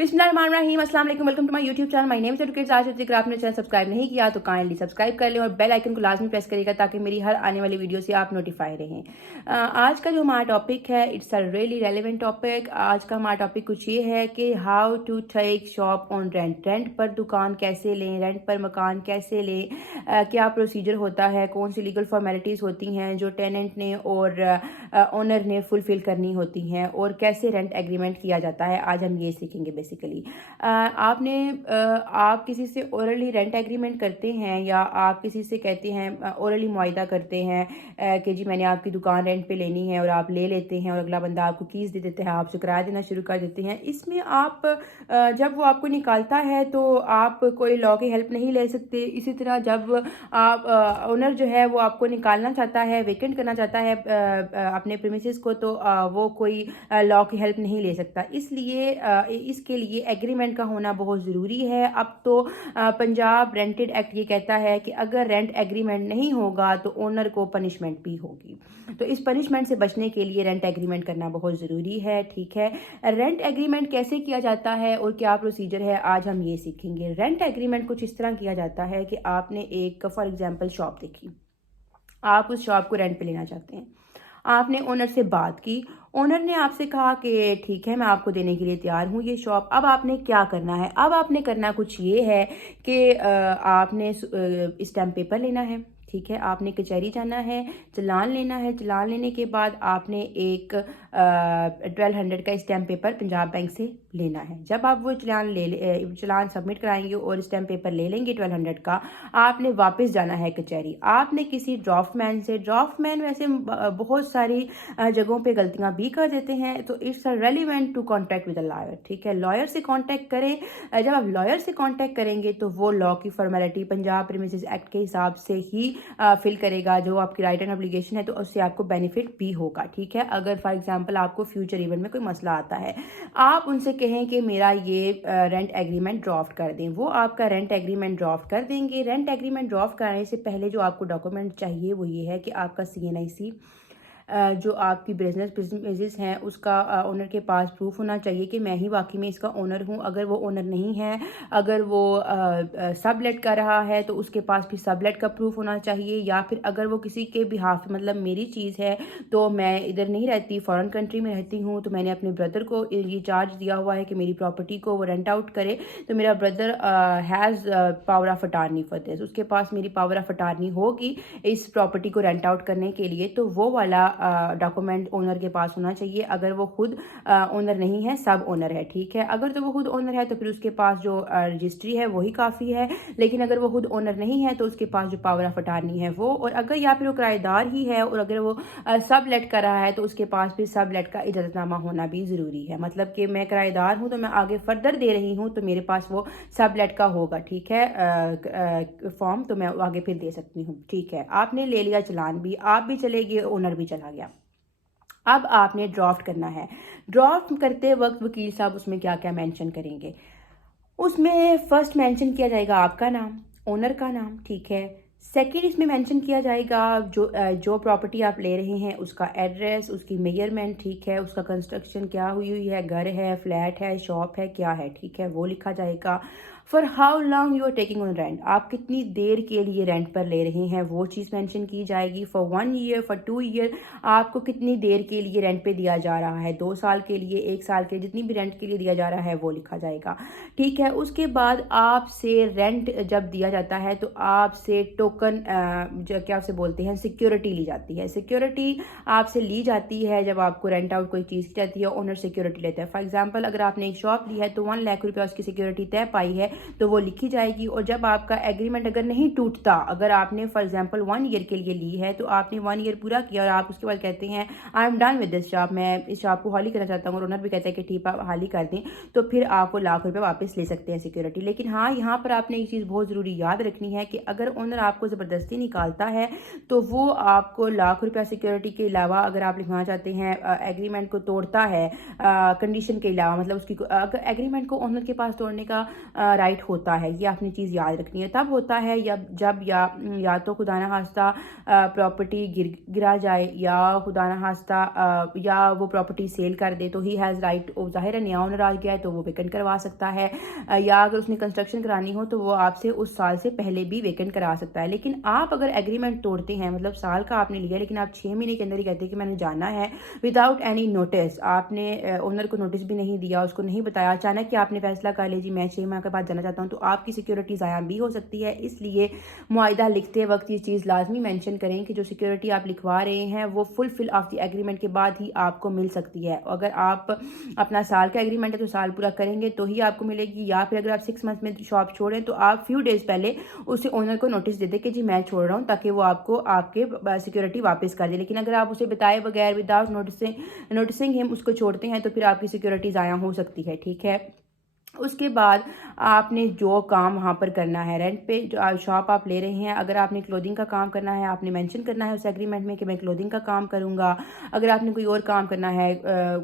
बिस्मिल्लाहिर्रहमानिर्रहीम, अस्सलाम वालेकुम, welcome to my YouTube channel. My name is educator Ashif. अगर आपने चैनल सब्सक्राइब नहीं किया तो काइंडली सब्सक्राइब कर लें और बेल आइकन को लाजमी प्रेस करिएगा ताकि मेरी हर आने वाली वीडियो से आप नोटिफाई रहें। आज का जो हमारा टॉपिक है, it's a really relevant topic. आज का हमारा टॉपिक कुछ ये है कि how to take shop on rent. Rent पर दुकान कैसे लें, रेंट पर मकान कैसे लें, क्या प्रोसीजर होता है, कौन सी लीगल फॉर्मेलिटीज़ होती हैं जो टेनेंट ने और ओनर ने फुलफिल करनी होती हैं, और कैसे रेंट एग्रीमेंट किया जाता है। आज हम ये सीखेंगे बेसिकली। आप किसी से ओरली रेंट एग्रीमेंट करते हैं या आप किसी से कहते हैं, ओरली मुआहिदा करते हैं कि जी मैंने आपकी दुकान रेंट पे लेनी है, और आप ले लेते हैं और अगला बंदा आपको कीज़ दे देते हैं, आपसे किराया देना शुरू कर देते हैं। इसमें आप जब वो आपको निकालता है तो आप कोई लॉ की हेल्प नहीं ले सकते। इसी तरह जब आप ओनर जो है वो आपको निकालना चाहता है, वेकेंट करना चाहता है अपने प्रीमिसेस को, तो वो कोई लॉ की हेल्प नहीं ले सकता। इसलिए इसके लिए एग्रीमेंट का होना बहुत ज़रूरी है। अब तो पंजाब रेंटेड एक्ट ये कहता है कि अगर रेंट एग्रीमेंट नहीं होगा तो ओनर को पनिशमेंट भी होगी। तो इस पनिशमेंट से बचने के लिए रेंट एग्रीमेंट करना बहुत ज़रूरी है। ठीक है, रेंट एग्रीमेंट कैसे किया जाता है और क्या प्रोसीजर है, आज हम ये सीखेंगे। रेंट एग्रीमेंट कुछ इस तरह किया जाता है कि आपने एक फॉर एग्जांपल शॉप देखी, आप उस शॉप को रेंट पे लेना चाहते हैं, आपने ओनर से बात की, ओनर ने आपसे कहा कि ठीक है मैं आपको देने के लिए तैयार हूँ ये शॉप। अब आपने क्या करना है, अब आपने करना कुछ ये है कि आपने स्टैम्प पेपर लेना है। ठीक है, आपने कचहरी जाना है, चालान लेना है। चालान लेने के बाद आपने एक 1200 का स्टैम्प पेपर पंजाब बैंक से लेना है। जब आप वो चालान सबमिट कराएंगे और स्टैम्प पेपर ले लेंगे 1200 का, आपने वापस जाना है कचहरी। आपने किसी ड्राफ्टमैन से, ड्राफ्टमैन वैसे बहुत सारी जगहों पे गलतियां भी कर देते हैं, तो it's relevant to contact with a lawyer. ठीक है, लॉयर से कॉन्टैक्ट करें। जब आप लॉयर से कॉन्टैक्ट करेंगे तो वो लॉ की फॉर्मेलिटी पंजाब प्रीमिसेस एक्ट के हिसाब से ही फिल करेगा, जो आपकी राइट एंड ऑब्लिगेशन है, तो उससे आपको बेनिफिट भी होगा। ठीक है, अगर फॉर एग्जांपल आपको फ्यूचर इवेंट में कोई मसला आता है, आप उनसे कहें कि मेरा ये रेंट एग्रीमेंट ड्राफ्ट कर दें, वो आपका रेंट एग्रीमेंट ड्राफ्ट कर देंगे। रेंट एग्रीमेंट ड्राफ्ट कराने से पहले जो आपको डॉक्यूमेंट चाहिए वो ये है कि आपका CNIC, जो आपकी बिजनेस हैं उसका ओनर के पास प्रूफ होना चाहिए कि मैं ही वाकई में इसका ओनर हूँ। अगर वो ओनर नहीं है, अगर वो सबलेट कर रहा है तो उसके पास भी सबलेट का प्रूफ होना चाहिए। या फिर अगर वो किसी के बिहाफ, मतलब मेरी चीज़ है तो मैं इधर नहीं रहती, फॉरेन कंट्री में रहती हूँ, तो मैंने अपने ब्रदर को ये चार्ज दिया हुआ है कि मेरी प्रॉपर्टी को वो रेंट आउट करे, तो मेरा brother has power of attorney for this, उसके पास मेरी पावर ऑफ अटार्नी होगी इस प्रॉपर्टी को रेंट आउट करने के लिए। तो वो वाला डॉक्यूमेंट ओनर के पास होना चाहिए। अगर वो खुद ओनर नहीं है, सब ओनर है। ठीक है, अगर तो वो खुद ओनर है तो फिर उसके पास जो रजिस्ट्री है वही काफ़ी है। लेकिन अगर वो खुद ओनर नहीं है तो उसके पास जो पावर ऑफ अटार्नी है वो, और अगर या फिर वो किराएदार ही है और अगर वो सब लेट कर रहा है तो उसके पास भी सब लेट का इजाज़तनामा होना भी ज़रूरी है। मतलब कि मैं किराएदार हूँ तो मैं आगे फर्दर दे रही हूँ तो मेरे पास वो सब लेट का होगा। ठीक है, फॉर्म तो मैं आगे फिर दे सकती हूँ। ठीक है, आपने ले लिया चालान भी, आप भी चले गए, ओनर भी चला गया। अब आपने ड्राफ्ट करना है। ड्राफ्ट करते वक्त वकील साहब उसमें क्या क्या मेंशन करेंगे, उसमें फर्स्ट मेंशन किया जाएगा आपका नाम, ओनर का नाम। ठीक है, सेकंड इसमें मेंशन किया जाएगा जो प्रॉपर्टी आप ले रहे हैं उसका एड्रेस, उसकी मेजरमेंट। ठीक है, उसका कंस्ट्रक्शन क्या हुई है, घर है, फ्लैट है, शॉप है, क्या है। ठीक है, वो लिखा जाएगा। For how long you are taking on rent, आप कितनी देर के लिए रेंट पर ले रहे हैं वो चीज़ मेंशन की जाएगी। फॉर 1 ईयर, फॉर 2 ईयर, आपको कितनी देर के लिए रेंट पे दिया जा रहा है, 2 साल के लिए, 1 साल के, जितनी भी रेंट के लिए दिया जा रहा है वो लिखा जाएगा। ठीक है, उसके बाद आपसे रेंट जब दिया जाता है तो आपसे टोकन, जो क्या उसे बोलते हैं, सिक्योरिटी ली जाती है। सिक्योरिटी आपसे ली जाती है जब आपको रेंट आउट कोई चीज़ की जाती है, ओनर सिक्योरिटी लेता है। फॉर एग्जाम्पल अगर आपने एक शॉप ली है तो 1 लाख रुपया उसकी सिक्योरिटी तय पाई है तो वो लिखी जाएगी। और जब आपका एग्रीमेंट अगर नहीं टूटता, अगर आपने फॉर एग्जांपल 1 ईयर के लिए ली है तो आपने 1 ईयर पूरा किया और आप उसके बाद कहते हैं I am done with this shop, मैं इस शॉप को खाली करना चाहता हूँ, और ओनर भी कहता है कि ठीक आप खाली कर दें, तो फिर आप वो लाख रुपये वापस ले सकते हैं सिक्योरिटी। लेकिन हाँ, यहाँ पर आपने एक चीज़ बहुत ज़रूरी याद रखनी है कि अगर ओनर आपको आपको ज़बरदस्ती निकालता है तो वो आपको लाख रुपया सिक्योरिटी के अलावा अगर आप लिखवाना चाहते हैं एग्रीमेंट को तोड़ता है कंडीशन के अलावा, मतलब उसकी अगर एग्रीमेंट को ओनर के पास तोड़ने का राइट होता है, ये आपने चीज़ याद रखनी है। तब होता है जब या तो खुदा न खास्ता प्रॉपर्टी गिरा जाए या खुदा न खास्ता या वो प्रॉपर्टी सेल कर दे तो ही हैज़ राइट, ज़ाहिर है नया ओनर आ गया है तो वो वेकेंट करवा सकता है, या अगर उसने कंस्ट्रक्शन करानी हो तो वो आपसे उस साल से पहले भी वेकेंट करा सकता है। लेकिन आप अगर एग्रीमेंट तोड़ते हैं, मतलब साल का आपने लिया लेकिन आप 6 महीने के अंदर ही कहते हैं कि मैंने जाना है विदाउट एनी नोटिस, आपने ओनर को नोटिस भी नहीं दिया, उसको नहीं बताया, अचानक कि आपने फैसला कर लिया जी मैं 6 माह के बाद जाना चाहता हूँ, तो आपकी सिक्योरिटी ज़ाया भी हो सकती है। इसलिए मुआहिदा लिखते वक्त ये चीज़ लाजमी मेंशन करें कि जो सिक्योरिटी आप लिखवा रहे हैं वो फुलफिल ऑफ द एग्रीमेंट के बाद ही आपको मिल सकती है। अगर आप अपना साल का एग्रीमेंट है तो साल पूरा करेंगे तो ही आपको मिलेगी, या फिर अगर आप 6 मंथ में शॉप छोड़ें तो आप फ्यू डेज पहले उसे ओनर को नोटिस दे दें कि जी मैं छोड़ रहा हूँ, ताकि वो आपको आपके सिक्योरिटी वापस कर दे। लेकिन अगर आप उसे बताए बगैर विदाउट नोटिसिंग हिम उसको छोड़ते हैं तो फिर आपकी सिक्योरिटी ज़ाया हो सकती है। ठीक है, उसके बाद आपने जो काम वहाँ पर करना है, रेंट पे जो शॉप आप ले रहे हैं, अगर आपने क्लोथिंग का काम करना है आपने मेंशन करना है उस एग्रीमेंट में कि मैं क्लोथिंग का काम करूँगा। अगर आपने कोई और काम करना है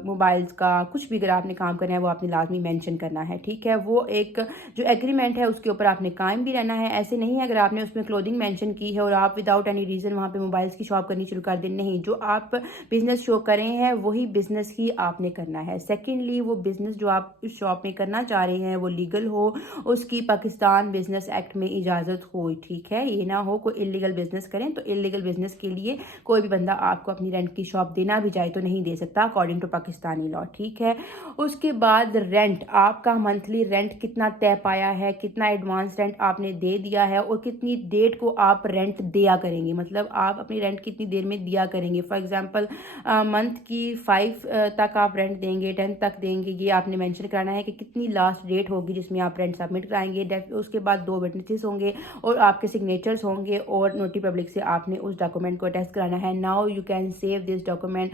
मोबाइल्स का, कुछ भी अगर आपने काम करना है वो आपने लाजमी मेंशन करना है। ठीक है, वो एक जो एग्रीमेंट है उसके ऊपर आपने कायम भी रहना है। ऐसे नहीं है अगर आपने उसमें क्लोथिंग मेंशन की है और आप विदाउट एनी रीज़न वहाँ पर मोबाइल्स की शॉप करनी शुरू कर दें, नहीं, जो आप बिज़नेस शो कर रहे हैं वही बिज़नेस ही आपने करना है। सेकेंडली, वो बिज़नेस जो आप इस शॉप में करना चाह रहे हैं वो लीगल हो, उसकी पाकिस्तान बिजनेस एक्ट में इजाज़त हो। ठीक है, ये ना हो कोई इलीगल बिजनेस करें, तो इलीगल बिजनेस के लिए कोई भी बंदा आपको अपनी रेंट की शॉप देना भी चाहे तो नहीं दे सकता अकॉर्डिंग टू पाकिस्तानी लॉ। ठीक है, उसके बाद रेंट, आपका मंथली रेंट कितना तय पाया है, कितना एडवांस रेंट आपने दे दिया है और कितनी डेट को आप रेंट दिया करेंगे, मतलब आप अपनी रेंट कितनी देर में दिया करेंगे। फॉर एग्जांपल मंथ की 5 तक आप रेंट देंगे, 10 तक देंगे, ये आपने मेंशन करना है कि कितनी लास्ट डेट होगी जिसमें आप रेंट सबमिट कराएंगे। उसके बाद 2 विटनेसेस होंगे और आपके सिग्नेचर्स होंगे और नोटरी पब्लिक से आपने उस डॉक्यूमेंट को अटेस्ट कराना है। Now you can save this document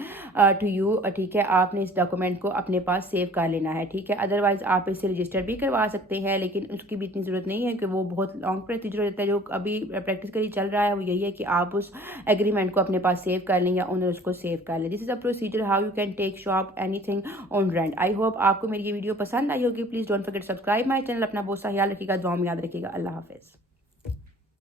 to you. ठीक है, आपने इस डॉक्यूमेंट को अपने पास सेव कर लेना है। ठीक है, अदरवाइज आप इसे रजिस्टर भी करवा सकते हैं, लेकिन उसकी भी इतनी ज़रूरत नहीं है कि वो बहुत लॉन्ग प्रोसीजर रहता है। जो अभी प्रैक्टिकली चल रहा है वो यही है कि आप उस एग्रीमेंट को अपने पास सेव कर लें या ओनर उसको सेव कर लें। This is a procedure how you can take shop anything on rent. I hope आपको मेरी ये वीडियो पसंद आई होगी। Please don't forget subscribe my channel. अपना बहुत सा ख्याल रखिएगा, दुआ में याद रखिएगा। अल्लाह हाफिज़।